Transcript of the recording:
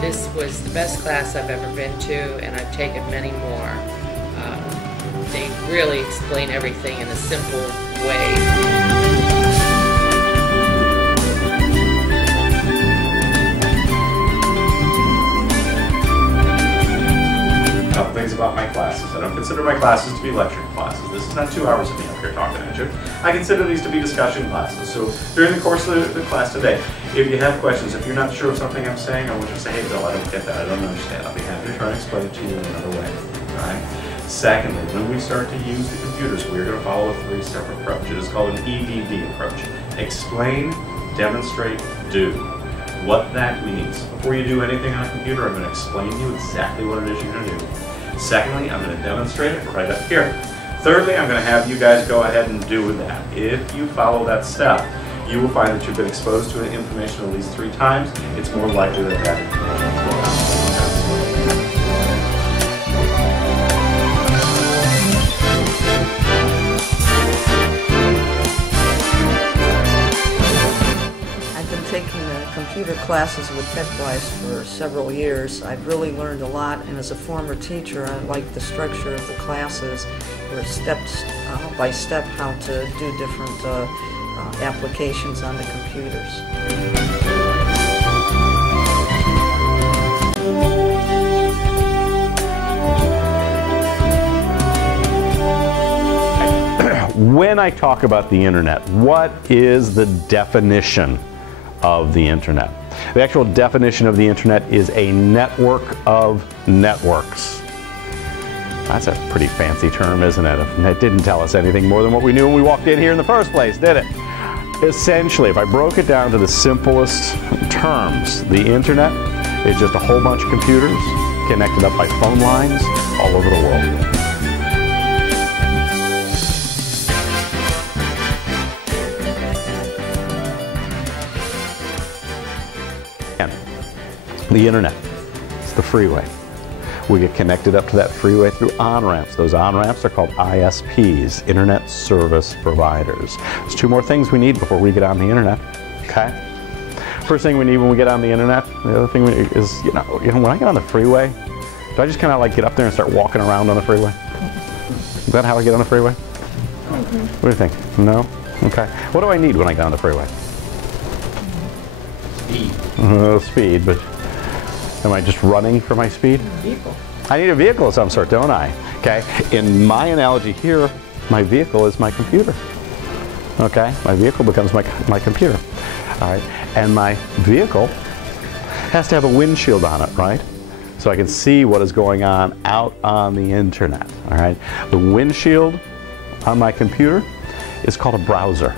This was the best class I've ever been to, and I've taken many more. They really explain everything in a simple way. Couple things about my classes. I don't consider my classes to be lecture classes. This is not 2 hours of me up here talking at you. I consider these to be discussion classes. So during the course of the class today, if you have questions, if you're not sure of something I'm saying, I want you to say, hey Bill, I don't get that, I don't understand. I'll be happy to try to explain it to you in another way. All right? Secondly, when we start to use the computers, we're going to follow a 3-step approach. It is called an EDD approach. Explain, demonstrate, do. What that means. Before you do anything on a computer, I'm going to explain to you exactly what it is you're going to do. Secondly, I'm going to demonstrate it right up here. Thirdly, I'm going to have you guys go ahead and do that. If you follow that step, you will find that you've been exposed to information at least 3 times. It's more likely that that information will happen. I've been taking computer classes with TechWise for several years. I've really learned a lot, and as a former teacher, I like the structure of the classes, where steps by step how to do different applications on the computers. When I talk about the internet, what is the definition of the internet? The actual definition of the internet is a network of networks. That's a pretty fancy term, isn't it? It didn't tell us anything more than what we knew when we walked in here in the first place, did it? Essentially, if I broke it down to the simplest terms, the internet is just a whole bunch of computers connected up by phone lines all over the world. The internet, it's the freeway. We get connected up to that freeway through on-ramps. Those on-ramps are called ISPs, Internet Service Providers. There's 2 more things we need before we get on the internet, okay? First thing we need when we get on the internet, the other thing is, you know, when I get on the freeway, do I just kind of like get up there and start walking around on the freeway? Is that how I get on the freeway? What do you think? No? Okay. What do I need when I get on the freeway? Speed. Speed, but am I just running for my speed? Vehicle. I need a vehicle of some sort, don't I? Okay. In my analogy here, my vehicle is my computer. Okay. My vehicle becomes my computer. All right. And my vehicle has to have a windshield on it, right? So I can see what is going on out on the internet. All right. The windshield on my computer is called a browser.